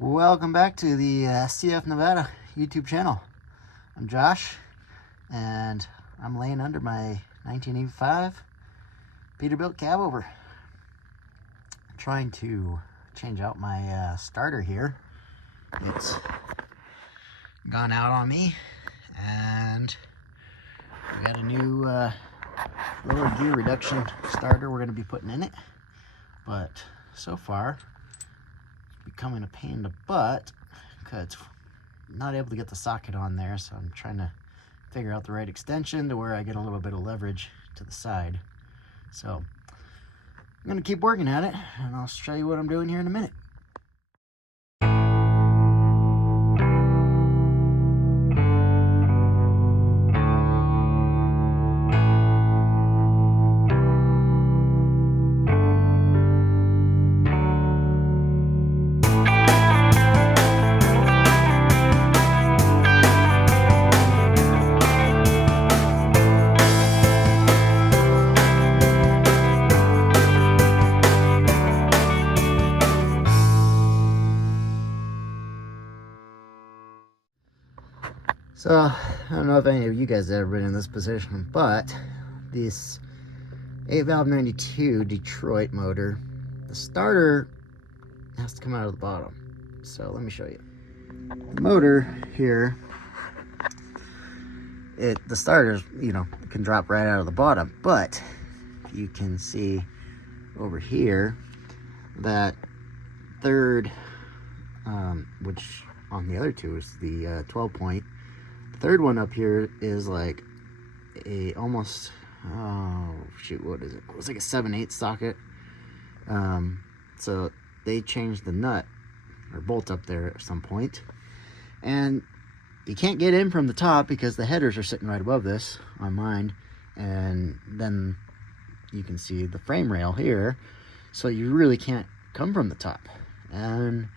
Welcome back to the CF Nevada YouTube channel. I'm Josh, and I'm laying under my 1985 Peterbilt Cabover. I'm trying to change out my starter here. It's gone out on me, and we got a new lower gear reduction starter we're going to be putting in it. But so far, becoming a pain in the butt because I'm not able to get the socket on there, so I'm trying to figure out the right extension to where I get a little bit of leverage to the side. So I'm gonna keep working at it, and I'll show you what I'm doing here in a minute. So, I don't know if any of you guys have ever been in this position, but this 8-valve 92 Detroit motor, the starter has to come out of the bottom. So let me show you. The motor here, the starter, can drop right out of the bottom, but you can see over here that third, which on the other two is the 12 point. Third one up here is like a almost, oh shoot, what is it? It was like a 7/8 socket. So they changed the nut or bolt up there at some point, and you can't get in from the top because the headers are sitting right above this on mine, and then you can see the frame rail here, so you really can't come from the top. And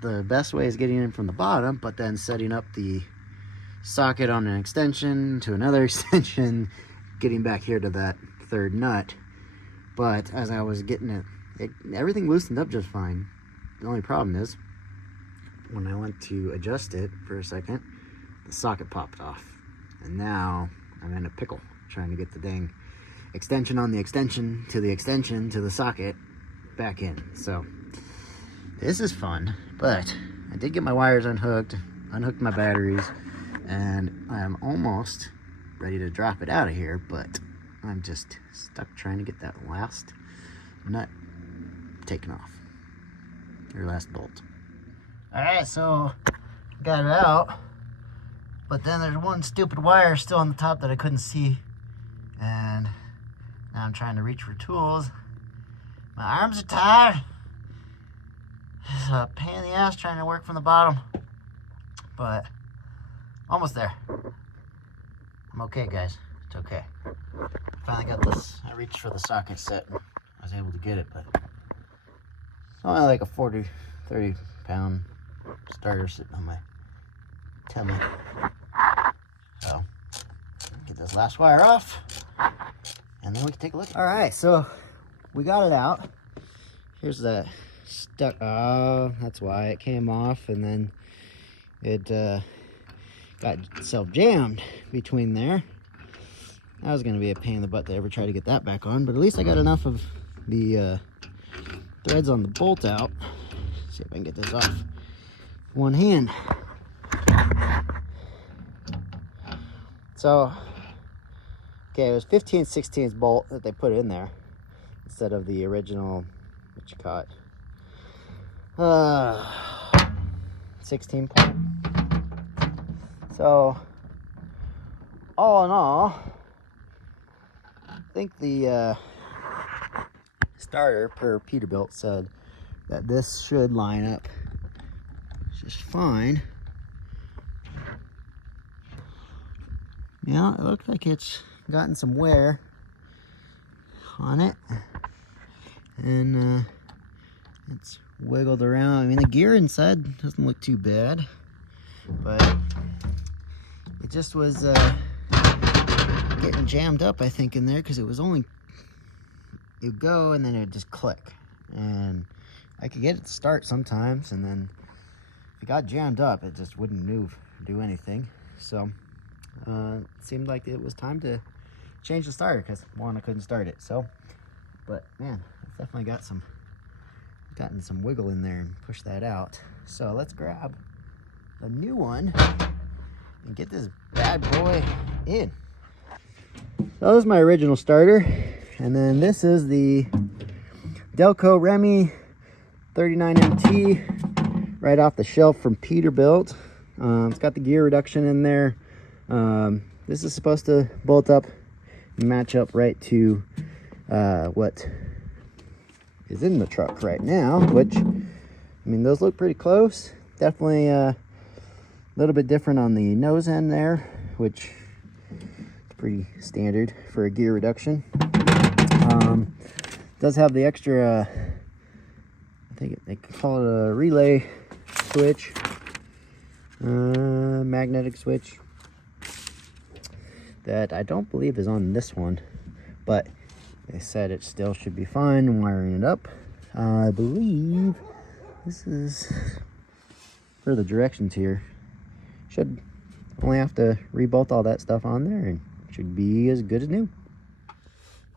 the best way is getting in from the bottom, but then setting up the socket on an extension to another extension, getting back here to that third nut. But as I was getting it, everything loosened up just fine. The only problem is when I went to adjust it for a second, the socket popped off, and now I'm in a pickle trying to get the dang extension on the extension to the socket back in. So this is fun, but I did get my wires unhooked my batteries, and I'm almost ready to drop it out of here, but I'm just stuck trying to get that last nut taken off, or last bolt. Alright, so got it out, but then there's one stupid wire still on the top that I couldn't see, and now I'm trying to reach for tools. My arms are tired. It's a pain in the ass trying to work from the bottom, but almost there. I'm okay, guys. It's okay. Finally got this. I reached for the socket set and I was able to get it, but it's only like a 30 pound starter sitting on my tummy. So get this last wire off, and then we can take a look. All right, so we got it out. Here's that stuck. Oh, that's why it came off, and then it got itself jammed between there. That was going to be a pain in the butt to ever try to get that back on, but at least I got enough of the threads on the bolt out. See if I can get this off one hand. So, okay, it was 15/16 bolt that they put in there instead of the original, what you call it, 16 point. So, all in all, I think the starter per Peterbilt said that this should line up just fine. Yeah, it looks like it's gotten some wear on it, and it's wiggled around. I mean, the gear inside doesn't look too bad, but it just was getting jammed up, I think, in there, because it was only, it would go and then it would just click, and I could get it to start sometimes, and then if it got jammed up, it just wouldn't do anything. So it seemed like it was time to change the starter, because one, I couldn't start it. So, but man, I've definitely gotten some wiggle in there and pushed that out. So let's grab a new one and get this bad boy in. So this is my original starter, and then this is the Delco Remy 39MT, right off the shelf from Peterbilt. It's got the gear reduction in there. This is supposed to bolt up and match up right to what is in the truck right now, which, I mean, those look pretty close. Definitely a little bit different on the nose end there, which is pretty standard for a gear reduction. Does have the extra, I think they call it a relay switch, magnetic switch, that I don't believe is on this one, but they said it still should be fine wiring it up. I believe this is for the directions here. Should only have to rebolt all that stuff on there and should be as good as new.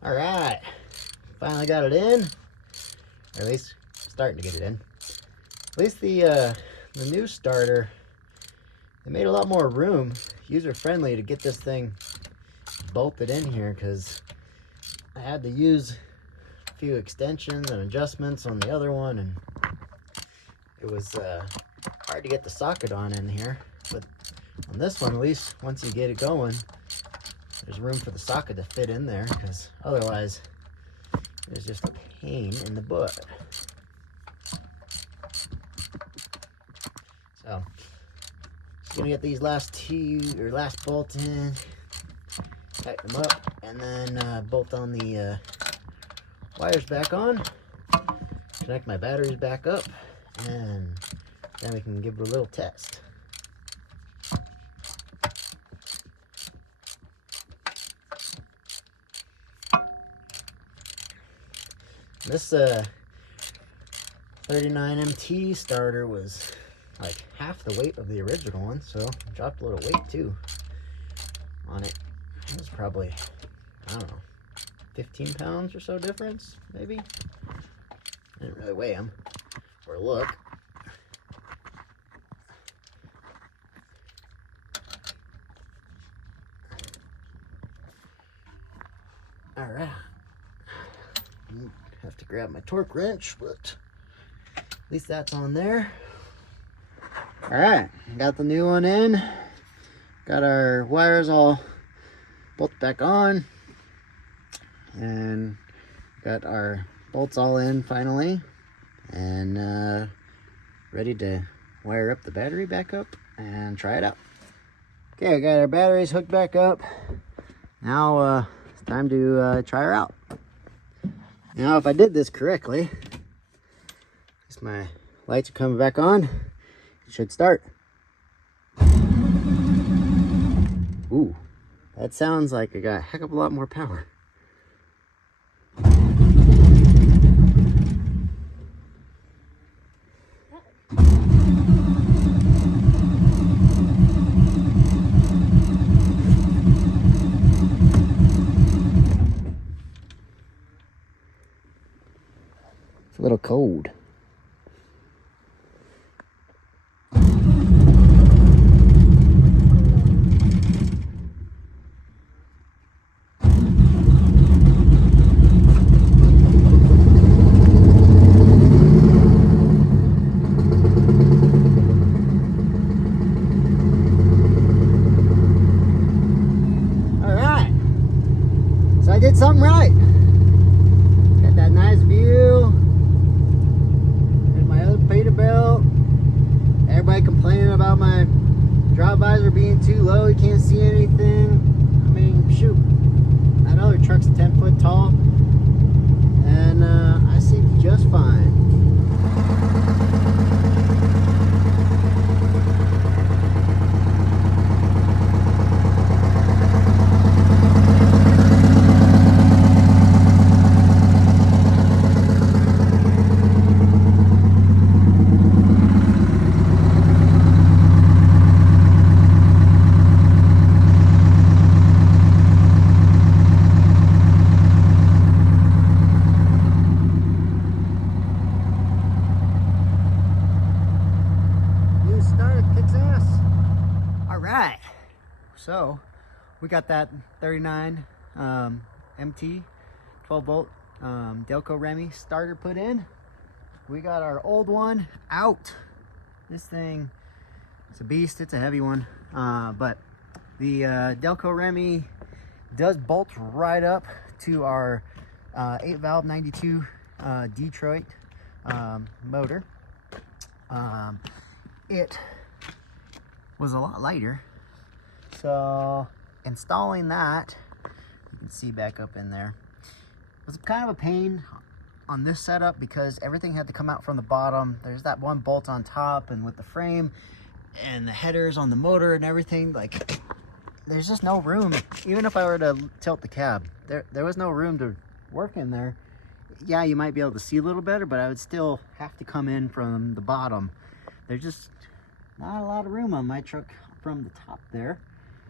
All right, finally got it in, or at least starting to get it in. At least the new starter, they made a lot more room, user-friendly, to get this thing bolted in here, because I had to use a few extensions and adjustments on the other one, and it was hard to get the socket on in here. But on this one, at least once you get it going, there's room for the socket to fit in there, because otherwise it's just a pain in the butt. So just gonna get these last bolt in, tighten them up, and then bolt on the wires back on, connect my batteries back up, and then we can give it a little test. This 39MT starter was like half the weight of the original one, so I dropped a little weight too on it. It was probably, I don't know, 15 pounds or so difference, maybe. I didn't really weigh them or look. All right, have to grab my torque wrench, but at least that's on there. All right, got the new one in. Got our wires all bolted back on, and got our bolts all in finally, and ready to wire up the battery back up and try it out. Okay, I got our batteries hooked back up. Now it's time to try her out. Now, if I did this correctly, as my lights are coming back on, it should start. Ooh, that sounds like it got a heck of a lot more power. It's a little cold. I did something right. Got that nice view. There's my other Peterbilt. Everybody complaining about my drop visor being too low. You can't see anything. I mean, shoot. That other truck's 10 foot tall. And I see just fine. right, so we got that 39 MT 12 volt Delco Remy starter put in. We got our old one out. This thing, it's a beast, it's a heavy one, but the Delco Remy does bolt right up to our 8 valve 92 Detroit motor. It was a lot lighter, so installing that, you can see back up in there, was kind of a pain on this setup because everything had to come out from the bottom. There's that one bolt on top, and with the frame and the headers on the motor and everything, like there's just no room. Even if I were to tilt the cab, there was no room to work in there. Yeah, you might be able to see a little better, but I would still have to come in from the bottom. There's just not a lot of room on my truck from the top there.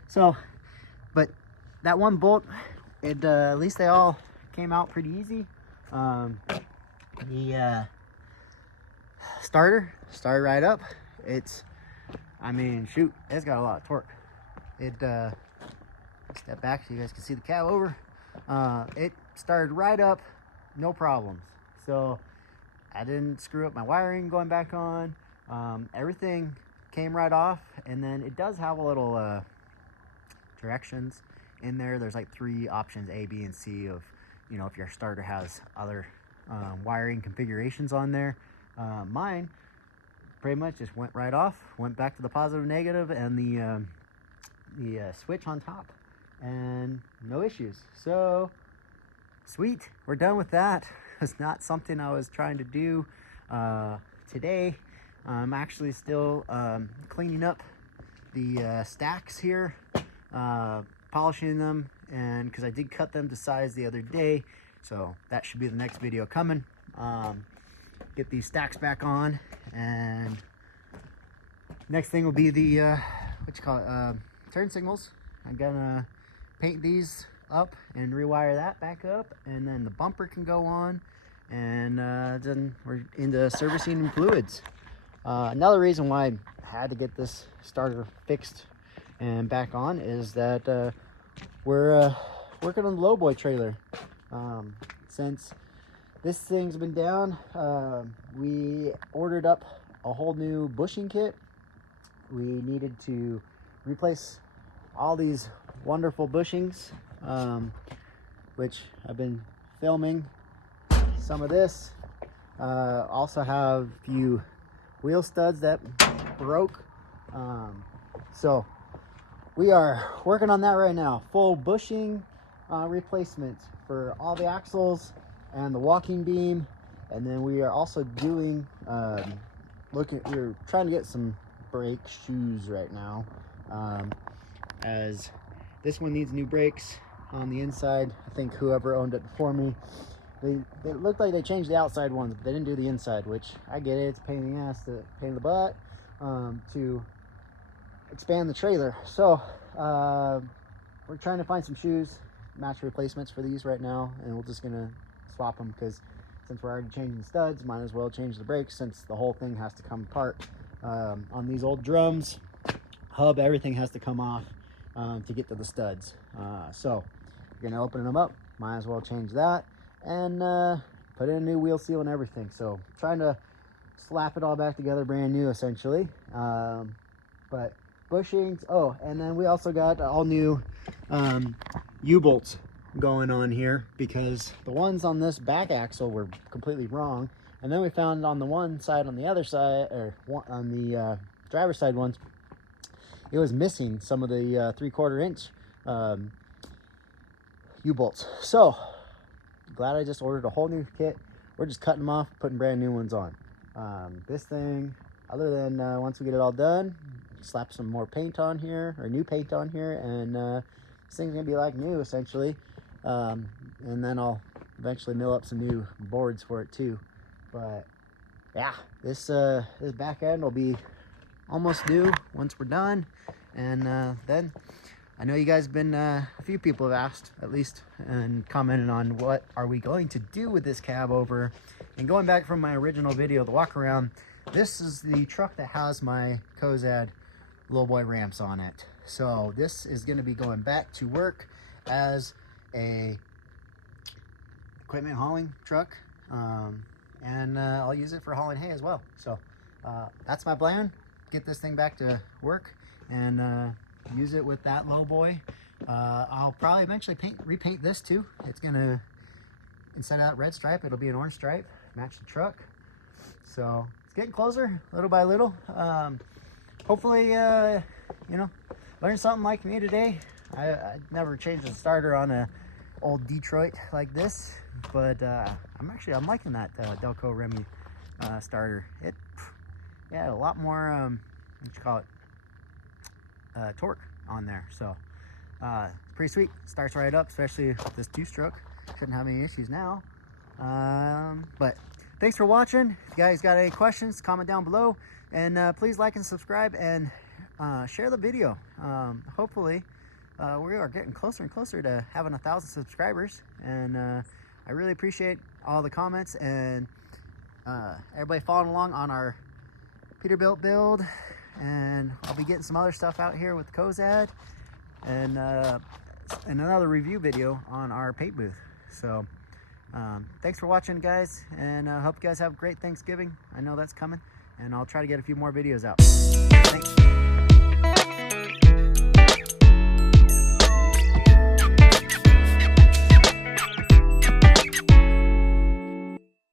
So, but that one bolt, it at least they all came out pretty easy. The started right up. It's, I mean, shoot, it's got a lot of torque. It step back so you guys can see the cab over. It started right up, no problems. So I didn't screw up my wiring going back on. Everything came right off, and then it does have a little directions in there. There's like 3 options, A, B, and C, of, you know, if your starter has other wiring configurations on there. Mine pretty much just went right off, went back to the positive, negative, and the switch on top, and no issues. So sweet, we're done with that. It's not something I was trying to do today. I'm actually still cleaning up the stacks here, polishing them, and because I did cut them to size the other day, so that should be the next video coming. Get these stacks back on, and next thing will be the what you call it, turn signals. I'm gonna paint these up and rewire that back up, and then the bumper can go on, and then we're into servicing and fluids. Another reason why I had to get this starter fixed and back on is that we're working on the lowboy trailer. Since this thing's been down, we ordered up a whole new bushing kit. We needed to replace all these wonderful bushings, which I've been filming some of this. Also have a few wheel studs that broke. So we are working on that right now. Full bushing replacement for all the axles and the walking beam. And then we are also doing, we're trying to get some brake shoes right now, as this one needs new brakes on the inside. I think whoever owned it before me, it looked like they changed the outside ones, but they didn't do the inside, which I get it. It's a pain in the ass, pain in the butt, to expand the trailer. So we're trying to find some shoes, match replacements for these right now, and we're just gonna swap them, because since we're already changing the studs, might as well change the brakes, since the whole thing has to come apart. On these old drums, hub, everything has to come off to get to the studs. So you're gonna open them up, might as well change that, and put in a new wheel seal and everything. So trying to slap it all back together brand new, essentially. But bushings, oh, and then we also got all new U-bolts going on here, because the ones on this back axle were completely wrong. And then we found on the one side, on the other side, or on the driver's side ones, it was missing some of the 3/4 inch U-bolts. So glad I just ordered a whole new kit. We're just cutting them off, putting brand new ones on. This thing, other than once we get it all done, slap some more paint on here, or new paint on here, and this thing's gonna be like new, essentially. And then I'll eventually mill up some new boards for it too. But yeah, this back end will be almost new once we're done. And then I know you guys been, a few people have asked, at least, and commented on what are we going to do with this cab over. And going back from my original video, the walk around, this is the truck that has my Cozad lowboy ramps on it. So this is going to be going back to work as a equipment hauling truck, and I'll use it for hauling hay as well. So that's my plan. Get this thing back to work and use it with that low boy. I'll probably eventually repaint this too. It's gonna, instead of that red stripe, it'll be an orange stripe, match the truck. So it's getting closer little by little. Hopefully you know, learn something like me today. I never changed the starter on a old Detroit like this, but I'm liking that Delco Remy starter. It a lot more what you call it, torque on there. So it's pretty sweet. Starts right up, especially with this 2-stroke. Shouldn't have any issues now. But thanks for watching. If you guys got any questions, comment down below, and please like and subscribe and share the video. Hopefully we are getting closer and closer to having 1,000 subscribers, and I really appreciate all the comments and everybody following along on our Peterbilt build. And I'll be getting some other stuff out here with Kozad and another review video on our paint booth. So thanks for watching, guys, and I hope you guys have a great Thanksgiving. I know that's coming, and I'll try to get a few more videos out. Thanks.